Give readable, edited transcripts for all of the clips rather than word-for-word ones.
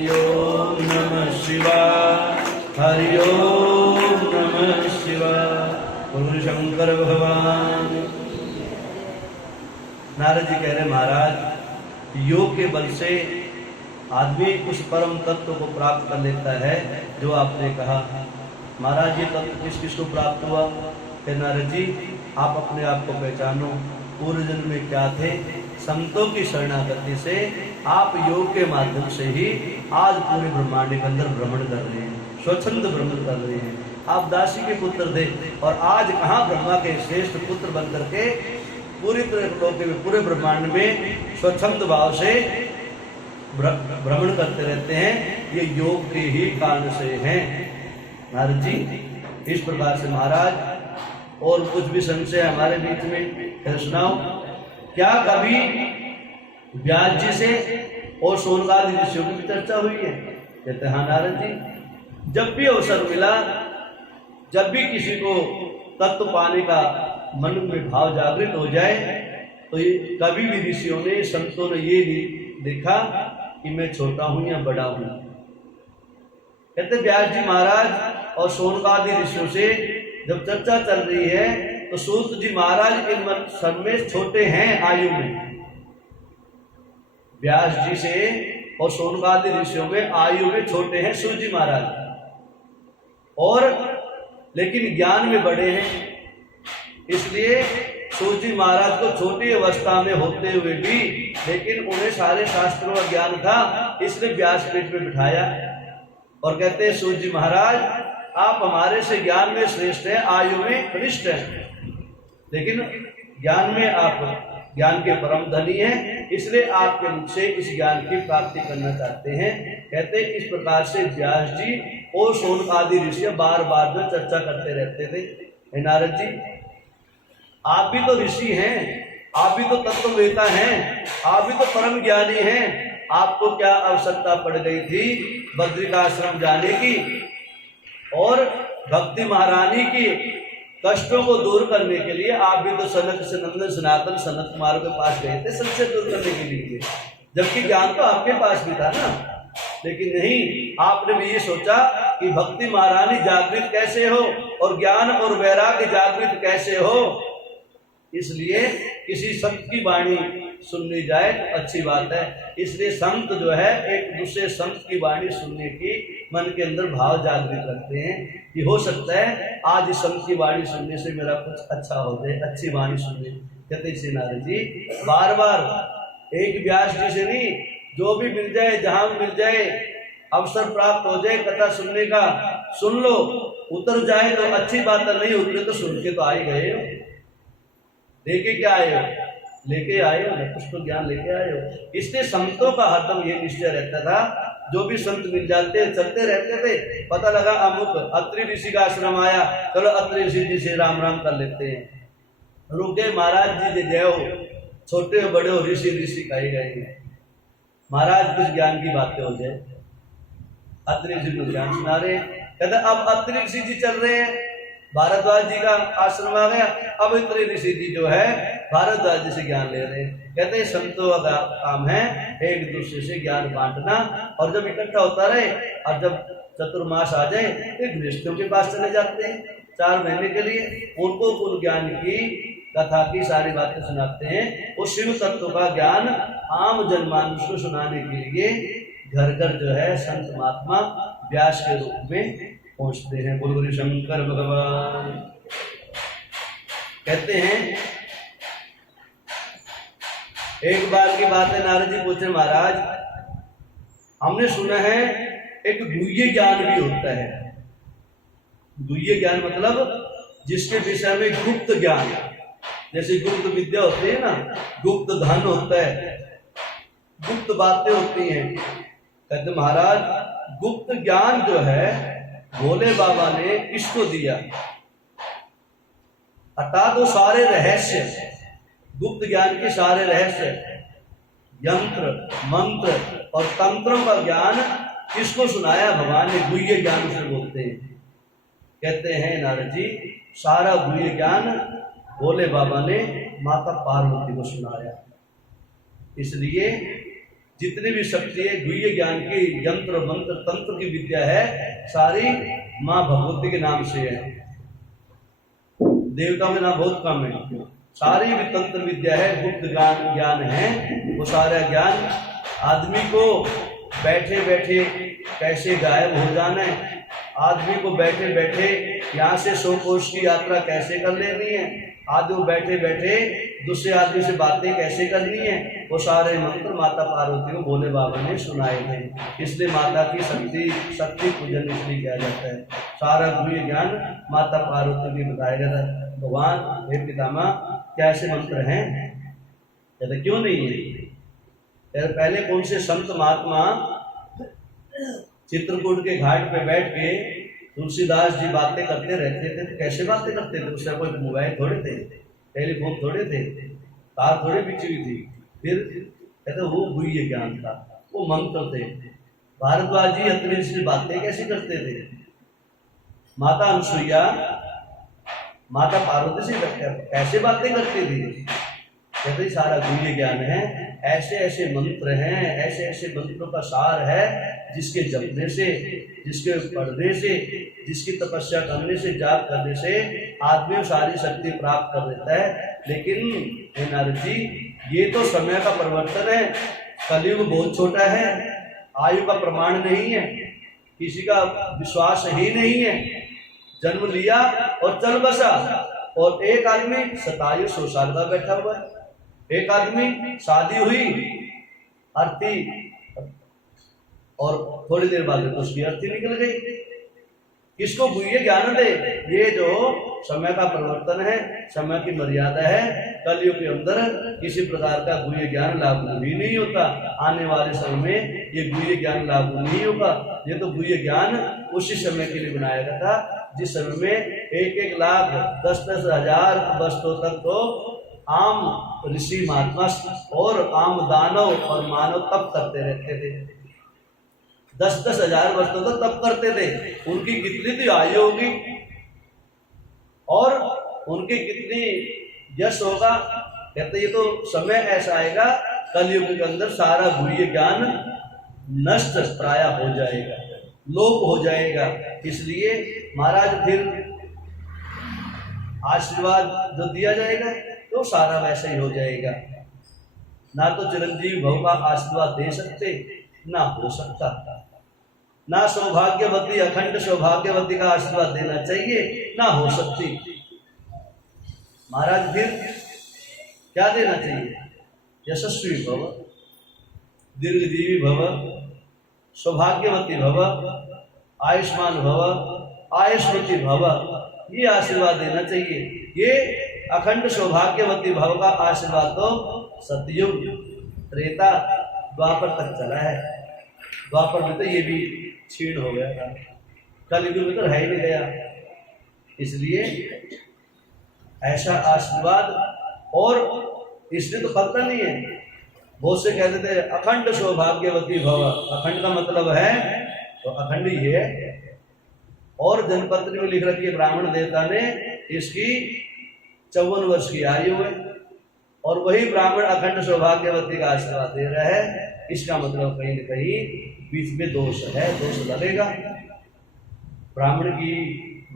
ओम नमः शिवाय। हरि ओम नमः शिवाय। बोलो शंकर भगवान। नारद जी कह रहे महाराज, योग के बल से आदमी उस परम तत्व को प्राप्त कर लेता है जो आपने कहा। महाराज ये तत्व किस किस को प्राप्त हुआ? कि नारद जी आप अपने आप को पहचानो, पूर्व जन्म में क्या थे। संतों की शरणागति से आप योग के माध्यम से ही आज पूरे ब्रह्मांड के अंदर भ्रमण कर रहे हैं, स्वच्छंद भ्रमण कर रहे हैं। आप दासी के पुत्र थे और आज कहाँ ब्रह्मा के श्रेष्ठ पुत्र बन करके पूरी तरह में पूरे ब्रह्मांड में स्वच्छंद भाव से भ्रमण करते रहते हैं। ये योग के ही कारण से हैं। नारद जी इस प्रकार से महाराज और कुछ भी संशय हमारे बीच में फिर सुनाओ। क्या कभी व्यास जी से और सोनकादि ऋषियों की भी चर्चा हुई है? कहते हाँ नारद जी, जब भी अवसर मिला, जब भी किसी को तत्व पाने का मन में भाव जागृत हो जाए तो ये कभी भी ऋषियों ने संतों ने ये नहीं देखा कि मैं छोटा हूं या बड़ा हूं। कहते व्यास जी महाराज और सोनकादि ऋषियों से जब चर्चा चल रही है तो सूत जी महाराज के मन सब में छोटे हैं आयु में। व्यास जी से और सोनकादि ऋषियों में आयु में छोटे हैं सूत जी महाराज, और लेकिन ज्ञान में बड़े हैं। इसलिए सूत जी महाराज को छोटी अवस्था में होते हुए भी लेकिन उन्हें सारे शास्त्रों का ज्ञान था, इसलिए व्यासपीठ में बिठाया और कहते हैं सूत जी महाराज आप हमारे से ज्ञान में श्रेष्ठ हैं, आयु में कनिष्ठ हैं, लेकिन ज्ञान में आप ज्ञान के परम धनी हैं, इसलिए आपके मुख से इस ज्ञान की प्राप्ति करना चाहते हैं। कहते इस प्रकार से व्यास जी और सोनकादि ऋषि बार बार जो चर्चा करते रहते थे। नारद जी आप भी तो ऋषि हैं, आप भी तो तत्ववेता हैं, आप भी तो परम ज्ञानी हैं, आपको क्या आवश्यकता पड़ गई थी बद्रिकाश्रम जाने की और भक्ति महारानी की कष्टों को दूर करने के लिए? आप भी तो सनक सनंदन सनातन सनत कुमार के पास गए थे संशय दूर करने के लिए, जबकि ज्ञान तो आपके पास भी था ना। लेकिन नहीं, आपने भी ये सोचा कि भक्ति महारानी जागृत कैसे हो और ज्ञान और वैराग्य जागृत कैसे हो, इसलिए किसी संत की वाणी सुननी जाए तो अच्छी बात है। इसलिए संत जो है एक दूसरे संत की वाणी सुनने की मन के अंदर भाव जागृत रखते हैं कि हो सकता है आज इस संत की वाणी सुनने से मेरा कुछ अच्छा हो जाए, अच्छी वाणी सुनने। कहते इसे नारद जी बार बार एक व्यास जी से नहीं, जो भी मिल जाए जहां मिल जाए अवसर प्राप्त हो जाए कथा सुनने का सुन लो, उतर जाए तो अच्छी बात है, नहीं उतरे तो सुन के तो आ ही गए हो। लेके क्या आए हो? लेके आए हो ना, कुछ तो ज्ञान लेके आए हो। इसलिए संतों का हरदम ये निश्चय रहता था, जो भी संत मिल जाते चलते रहते थे। पता लगा अमुक अत्रि ऋषि का आश्रम आया, चलो अत्रि ऋषि जी से राम राम कर लेते हैं। रुके महाराज जी जय हो, छोटे हो बड़े हो ऋषि ऋषि कहे गए। महाराज कुछ ज्ञान की बातें हो जाए, अत्रि ऋषि को ज्ञान सुना रहे। कहते अब अत्रि ऋषि जी चल रहे हैं, भारद्वाज जी का आश्रम आ गया, अब अत्रि ऋषि जी जो है भारद्वाज जी से ज्ञान ले रहे हैं। कहते हैं संतों का काम है एक दूसरे से ज्ञान बांटना, और जब इकट्ठा होता रहे और जब चतुर्मास आ जाए तो गृहस्थों के पास चले जाते हैं 4 महीने के लिए, उनको कुल ज्ञान की कथा की सारी बातें सुनाते हैं। उस शिव तत्व का ज्ञान आम जनमानस को सुनाने के लिए घर घर जो है संत महात्मा व्यास के रूप में पहुंचते हैं। बोलो शंकर भगवान। कहते हैं एक बार की बात है, नारद जी पूछे महाराज हमने सुना है एक गुह्य ज्ञान भी होता है। गुह्य ज्ञान मतलब जिसके विषय में गुप्त ज्ञान, जैसे गुप्त विद्या होती है ना, गुप्त धन होता है, गुप्त बातें होती हैं। कहते महाराज गुप्त ज्ञान जो है भोले बाबा ने किसको दिया? अर्थात वो सारे रहस्य, गुप्त ज्ञान के सारे रहस्य, यंत्र मंत्र और तंत्रों का ज्ञान किसको सुनाया? भगवान ने गुह्य ज्ञान से बोलते हैं। कहते हैं नारद जी सारा गुह्य ज्ञान भोले बाबा ने माता पार्वती को सुनाया। इसलिए जितनी भी शक्ति है, गुह्य ज्ञान की, यंत्र मंत्र तंत्र की विद्या है, सारी माँ भगवती के नाम से है। देवताओं के नाम बहुत कम है। सारी भी तंत्र विद्या है, गुप्त ज्ञान है। वो सारा ज्ञान आदमी को बैठे बैठे कैसे गायब हो जाना है, आदमी को बैठे बैठे यहाँ से 100 कोष की यात्रा कैसे कर लेनी है, आदमी बैठे बैठे दूसरे आदमी से बातें कैसे करनी है, वो सारे मंत्र माता पार्वती को भोले बाबा ने सुनाए थे। इसलिए माता की शक्ति पूजन इसलिए किया जाता है। सारा गुह्य ज्ञान माता पार्वती की बताया गया था। भगवान हे पितामह कैसे मंत्र हैं, कहते क्यों नहीं है। पहले कौन से संत महात्मा चित्रकूट के घाट पे बैठ के तुलसीदास जी बातें करते रहते थे, तो कैसे बातें करते थे? उससे कोई मोबाइल थोड़े थे, टेलीफोन थोड़े थे, तार थोड़े बिछी हुई थी। फिर कहते वो गुह्य ज्ञान था, वो मंत्र थे। भारद्वाज जी अत्रि से बातें कैसे करते थे? माता अनुसुईया माता पार्वती से कैसे बातें करती थी? कहते सारा गुह्य ज्ञान है। ऐसे ऐसे मंत्र हैं, ऐसे ऐसे मंत्रों का सार है, जिसके जपने से, जिसके पढ़ने से, जिसकी तपस्या करने से, जाप करने से आदमी सारी शक्ति प्राप्त कर लेता है। लेकिन नारद जी, ये तो समय का परिवर्तन है। कलयुग बहुत छोटा है, आयु का प्रमाण नहीं है, किसी का विश्वास ही नहीं है। जन्म लिया और चल बसा, और एक आदमी 2700 साल का बैठा हुआ है, एक आदमी शादी हुई, अर्थी, और थोड़ी देर बाद उसकी अर्थी निकल गई। किसको गुह्य ज्ञान दे? ये जो समय का परिवर्तन है, समय की मर्यादा है, कलयुग के अंदर किसी प्रकार का गुह्य ज्ञान लागू भी नहीं होता। आने वाले समय में ये गुह्य ज्ञान लागू नहीं होगा। ये तो गुह्य ज्ञान उसी समय के लिए बनाया गया था जिस समय में 1-1 लाख 10-10 हजार वर्षों तक तो आम ऋषि महात्मा और आम दानव और मानव तप करते रहते थे। 10-10 हजार वर्षों तक तप करते थे। उनकी कितनी तो आयु होगी और उनकी कितनी यश होगा। कहते ये तो समय ऐसा आएगा, कलयुग के अंदर सारा गुह्य ज्ञान नष्ट प्राय हो जाएगा, लोप हो जाएगा। इसलिए महाराज फिर आशीर्वाद जो दिया जाएगा तो सारा वैसे ही हो जाएगा। ना तो चिरंजीवी भव का आशीर्वाद दे सकते, ना हो सकता, ना सौभाग्यवती अखंड सौभाग्यवती का आशीर्वाद देना चाहिए, ना हो सकती। महाराज फिर क्या देना चाहिए? यशस्वी भव, दीर्घजीवी भव, सौभाग्यवती भव, आयुष्मान भव, आयुष्मती भव, ये आशीर्वाद देना चाहिए। ये अखंड सौभाग्यवती भव का आशीर्वाद तो सतयुग, त्रेता, द्वापर तक चला है। द्वापर में तो ये भी छीण हो गया था, कलयुग में तो रह ही नहीं गया। इसलिए ऐसा आशीर्वाद, और इसलिए तो फलता नहीं है। बहुत से कहते थे अखंड सौभाग्यवती भव, अखंड का मतलब है तो अखंड ही है। और जनपत्री में लिख रखी है ब्राह्मण देवता ने, इसकी 54 वर्ष की आयु है, और वही ब्राह्मण अखंड सौभाग्यवती का आशीर्वाद दे रहा है। इसका मतलब कहीं न कहीं बीच में दोष है, दोष लगेगा। ब्राह्मण की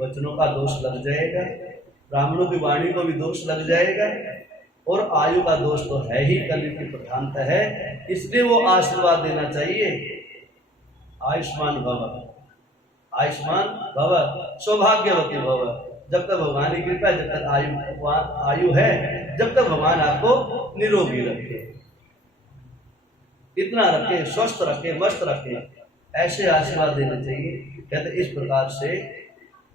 वचनों का दोष लग जाएगा, ब्राह्मणों की वाणी को भी दोष लग जाएगा, और आयु का दोष तो है ही, कलयुग की प्रधानता है। इसलिए वो आशीर्वाद देना चाहिए, आयुष्मान भव, आयुष्मान भव, सौभाग्यवती भव। जब तक भगवान की कृपा है, जब तक आयु है, जब तक भगवान आपको निरोगी रखे, इतना रखे, स्वस्थ रखे, मस्त रखे, ऐसे आशीर्वाद देना चाहिए। कहते इस प्रकार से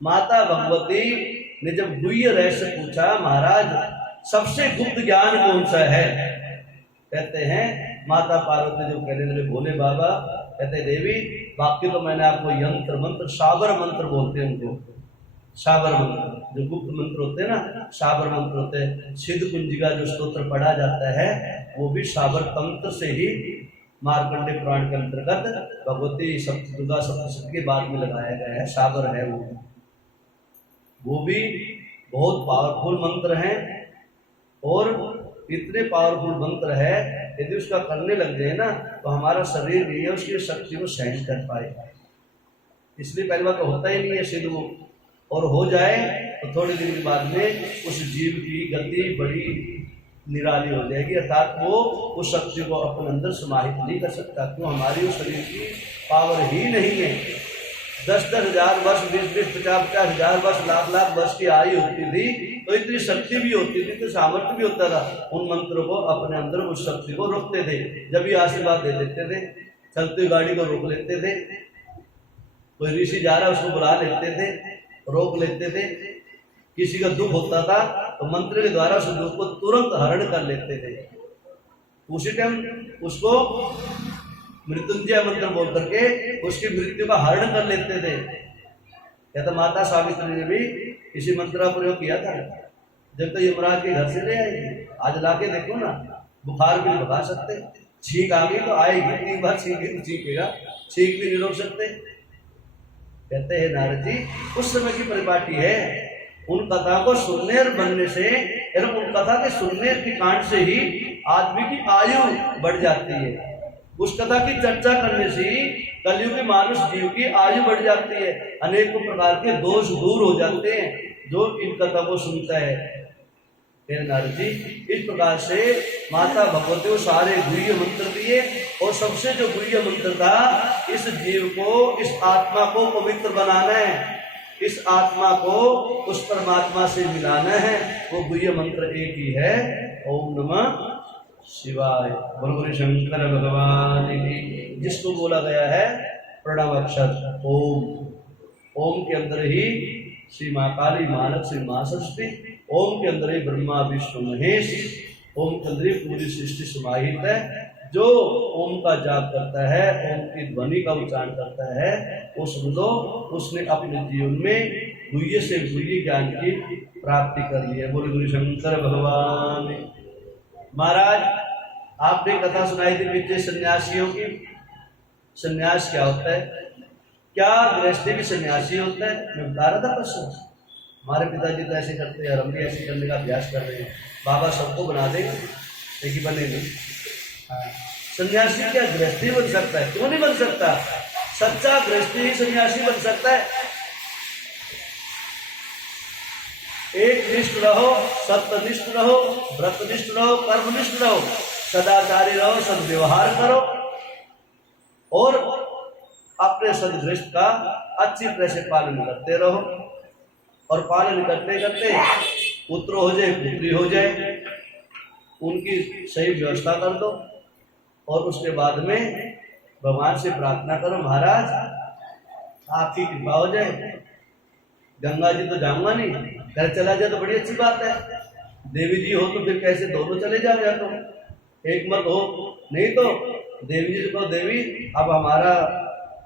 माता भगवती ने जब गुह्य रहस्य पूछा, महाराज सबसे गुप्त ज्ञान कौन सा है? कहते हैं माता पार्वती जो कहने लगे भोले बाबा, कहते देवी बाकी तो मैंने आपको यंत्र मंत्र, साबर मंत्र बोलते हैं उनको, साबर मंत्र जो गुप्त मंत्र होते हैं ना, साबर मंत्र होते हैं। सिद्ध कुंजिका जो स्तोत्र पढ़ा जाता है वो भी साबर तंत्र से ही मार्कंडे पुराण के अंतर्गत भगवती दुर्गा सप्तशती के बाद में लगाया गया है, साबर है वो भी बहुत पावरफुल मंत्र हैं। और इतने पावरफुल मंत्र है यदि उसका करने लग जाए ना तो हमारा शरीर भी है उसकी शक्ति को सहन कर पाएगा। इसलिए पहली बात तो होता ही नहीं है सिद्ध वो, और हो जाए तो थोड़े दिन के बाद में उस जीव की गति बड़ी निराली हो जाएगी, अर्थात वो उस शक्ति को अपने अंदर समाहित नहीं कर सकता। क्यों? हमारी उस शरीर की पावर ही नहीं है। 10-10 हजार वर्ष, 20-20, 50-50 हजार वर्ष, लाख-लाख वर्ष की आयु होती थी तो इतनी शक्ति भी होती थी, तो सामर्थ्य भी होता था। उन मंत्रों को अपने अंदर उस शक्ति को रोकते थे, जब भी आशीर्वाद दे देते थे। चलती गाड़ी को रोक लेते थे, कोई ऋषि जा रहा है उसको बुला लेते थे, रोक लेते थे। किसी का दुख होता था तो मंत्र के द्वारा उस दुख को तुरंत हरण कर लेते थे। उसी टाइम उसको मृत्युंजय मंत्र बोल करके उसकी मृत्यु का हरण कर लेते थे। या तो माता सावित्री ने भी इसी मंत्र का प्रयोग किया था। जब तो यमराज के घर से ले आएगी, आज लाके देखो ना, बुखार भी नहीं भगा सकते, छींक आ गई तो आएगी, 3 बार छींकेगा, छींक भी नहीं रोक सकते। कहते हैं नारद जी उस समय की परिपाटी है। उन कथा को सुनने और बनने से, उन कथा के सुनने के कांड से ही आदमी की आयु बढ़ जाती है। उस कथा की चर्चा करने से ही कलयुग के मानुष जीव की आयु बढ़ जाती है। अनेकों प्रकार के दोष दूर हो जाते हैं जो इन कथा को सुनता है। नारद जी इस प्रकार से माता भगवती को सारे गुह्य मंत्र दिए, और सबसे जो गुह्य मंत्र था, इस जीव को, इस आत्मा को पवित्र बनाना है, इस आत्मा को उस परमात्मा से मिलाना है। वो गुह्य मंत्र एक ही है, ओम नमः शिवाय। बोलो शंकर भगवान की। जिसको बोला गया है प्रणव अक्षर ओम। ओम के अंदर ही श्री माँ काली, मानक श्री माँ सरस्वती, ओम के अंदर ही ब्रह्मा विष्णु महेश, ओम के अंदर ही पूरी सृष्टि समाहित है। जो ओम का जाप करता है, ओम की ध्वनि का उच्चारण करता है, वो समझो उसने अपने जीवन में गुह्य से गुह्य ज्ञान की प्राप्ति कर ली है। बोले गुरु शंकर भगवान। महाराज आपने कथा सुनाई थी पीछे सन्यासियों की। सन्यास क्या होता है? क्या गृहस्थी भी सन्यासी होता है? मैं बता रहा था परसों, हमारे पिताजी तो ऐसे करते हैं, हम भी ऐसे करने का अभ्यास कर रहे हैं। बाबा सबको बना देंगे लेकिन बने नहीं। सन्यासी क्या गृहस्थी बन सकता है? क्यों नहीं बन सकता? सच्चा गृहस्थी ही सन्यासी बन सकता है। एक निष्ठ रहो, सत्यनिष्ठ रहो, व्रतनिष्ठ रहो, कर्मनिष्ठ रहो, सदाचारी रहो, सद्व्यवहार करो, और अपने सदगृहस्थ का अच्छी तरह से पालन करते रहो। और पालन करते करते पुत्र हो जाए, पुत्री हो जाए, उनकी सही व्यवस्था कर दो, और उसके बाद में भगवान से प्रार्थना करो, महाराज आपकी कृपा हो जाए। गंगा जी तो जाऊंगा नहीं, घर चला जाए तो बड़ी अच्छी बात है। देवी जी हो तो फिर कैसे दोनों चले जाओ, या तो एक मत हो, नहीं तो देवी जी को, देवी अब हमारा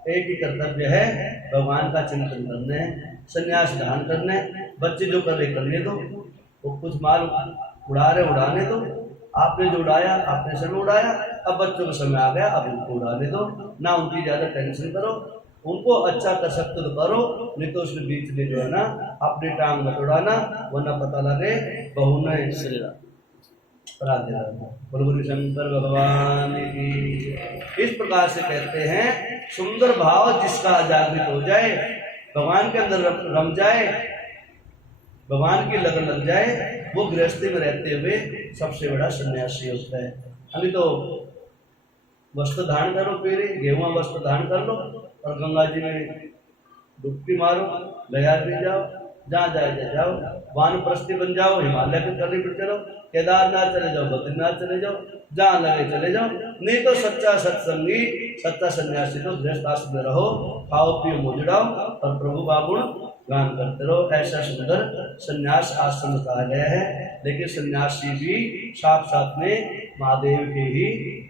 एक ही कर्तव्य है, भगवान का चिंतन करना है, संन्यास दान करना है। बच्चे जो कर रहे करने दो, वो कुछ माल उड़ा रहे उड़ाने दो। आपने जो उड़ाया आपने समय उड़ाया, अब बच्चों का समय आ गया, अब उनको उड़ाने दो ना, उनकी ज़्यादा टेंशन करो। उनको अच्छा कर सकते तो करो, नहीं तो उसके बीच में जो है ना अपनी टांग मत उड़ाना, वरना पता लगे बहू ने बोलो शंकर भगवान की। इस प्रकार से कहते हैं सुंदर भाव जिसका जागृत हो जाए, भगवान के अंदर रम जाए, भगवान की लगन लग जाए, वो गृहस्थी में रहते हुए सबसे बड़ा सन्यासी होता है। अभी तो वस्त्र धारण करो, पहले गेहुआ वस्त्र धारण कर लो, और गंगा जी में डुबकी मारो, गया भी जाओ, जहाँ जाए जाओ, वानप्रस्थी बन जाओ, हिमालय के तले पर चलो, केदारनाथ चले जाओ, बद्रीनाथ चले जाओ, जहाँ लगे चले जाओ। नहीं तो सच्चा सत्संगी, सच्चा सन्यासी तो गृहस्थ आश्रम में रहो, खाओ पियो मोजड़ाओ, और प्रभु बाबुण गान करते रहो। ऐसा सुंदर सन्यास आश्रम कहा गया है। लेकिन सन्यासी भी साथ साथ में महादेव के ही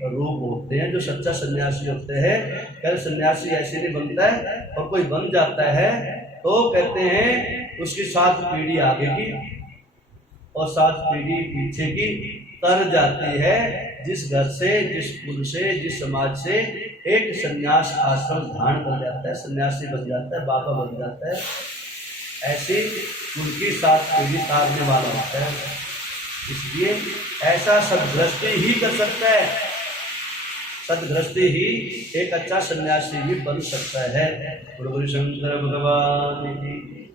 रूप होते हैं। जो सच्चा सन्यासी होते हैं, क्या सन्यासी ऐसे नहीं बनता है, और कोई बन जाता है तो कहते हैं उसकी 7 पीढ़ी आगे की और 7 पीढ़ी पीछे की तर जाती है। जिस घर से, जिस कुल से, जिस समाज से एक सन्यास आश्रम धारण कर जाता है, सन्यासी बन जाता है, बाबा बन जाता है, ऐसी उनकी 7 पीढ़ी तारने वाला होता है। इसलिए ऐसा सद्गृहस्थी ही कर सकता है सदगृहस्थी ही एक अच्छा सन्यासी भी बन सकता है। गुरु शंकर भगवान की।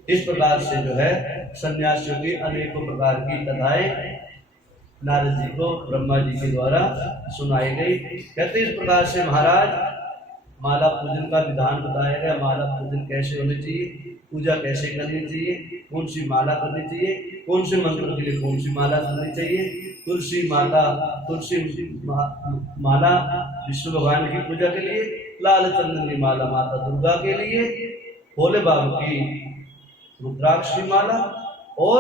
इस प्रकार से जो है सन्यासियों की अनेकों प्रकार की कथाएं नारद जी को ब्रह्मा जी के द्वारा सुनाई गई। कहते इस प्रकार से महाराज माला पूजन का विधान बताया गया। माला पूजन कैसे होनी चाहिए, पूजा कैसे करनी चाहिए, कौन सी माला करनी चाहिए, कौन से मंत्र के लिए कौन सी माला करनी चाहिए। तुलसी माला विष्णु भगवान की पूजा के लिए, लाल चंदन की माला माता दुर्गा के लिए, भोले बाबा की रुद्राक्ष की माला, और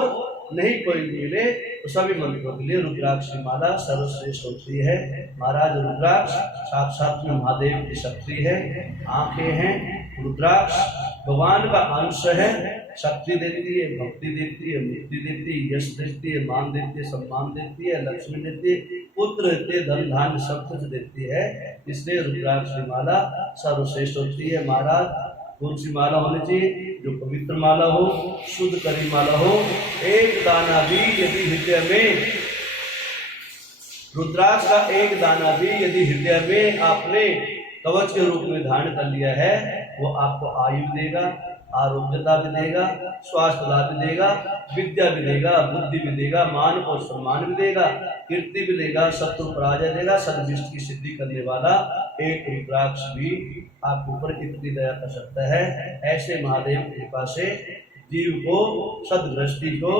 नहीं कोई मिले तो सभी मंत्रों के लिए रुद्राक्ष की माला सर्वश्रेष्ठ होती है। महाराज रुद्राक्ष साक्षात में महादेव की शक्ति है, आंखें हैं। रुद्राक्ष भगवान का अंश है, शक्ति देती है, भक्ति देती है, मुक्ति देती है, यश देती है, मान देती है, सम्मान देती है, लक्ष्मी देती है, पुत्र देती है, धन धान्य सब कुछ देती है। इसलिए रुद्राक्ष की माला सर्वश्रेष्ठ होती है। महाराज कौन सी माला होनी चाहिए, जो पवित्र माला हो, शुद्ध करी माला हो। एक दाना भी यदि हृदय में, रुद्राक्ष का एक दाना भी यदि हृदय में आपने कवच के रूप में धारण कर लिया है, वो आपको आयु देगा, आरोग्यता भी देगा, स्वास्थ्य लाभ भी देगा, विद्या भी देगा, बुद्धि भी देगा, मान और सम्मान भी देगा, कीर्ति भी देगा, शत्रु पराजय देगा। सदविष्ट की सिद्धि करने वाला एक रुद्राक्ष भी आपके ऊपर इतनी दया कर सकता है। ऐसे महादेव की कृपा से जीव को, सदगृहस्थी को,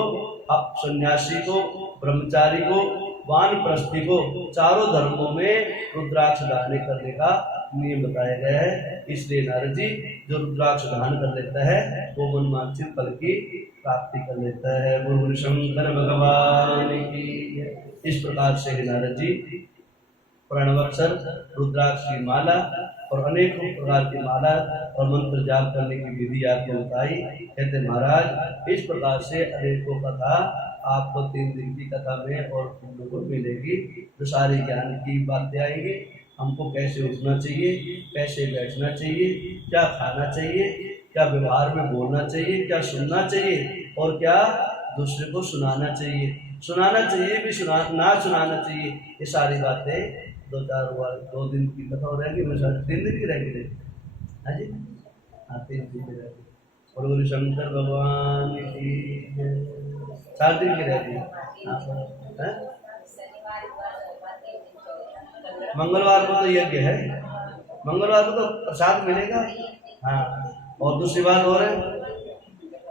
सन्यासी को, ब्रह्मचारी को, वानप्रस्थी को, चारों धर्मों में रुद्राक्ष धारण करने का नियम बताया गया है। इसलिए नारद जी जो रुद्राक्ष धारण कर लेता है वो मनवांछित फल की प्राप्ति कर लेता है। गुरु शंकर भगवान की। इस प्रकार से नारद जी प्रणवाक्षर, रुद्राक्ष की माला और अनेकों प्रकार की माला और मंत्र जाप करने की विधि आपको बताई। कहते महाराज इस प्रकार से अनेकों कथा आपको 3 दिन की कथा में और तुम लोगों को मिलेगी, जो सारी ज्ञान की बातें आएंगी। हमको कैसे उठना चाहिए, कैसे बैठना चाहिए, क्या खाना चाहिए, क्या व्यवहार में बोलना चाहिए, क्या सुनना चाहिए और क्या दूसरे को सुनाना चाहिए, सुनाना चाहिए भी ना सुनाना चाहिए। ये सारी बातें 2 दिन की कथा हो रहेगी, मैं 3 दिन की रहेगी। हाँ जी, हाँ 3 दिन की रहेगी। और गुरु शंकर भगवान की 4 दिन की रहेगी। मंगलवार को तो यज्ञ है, मंगलवार को तो प्रसाद मिलेगा। हाँ, और दूसरी बात और है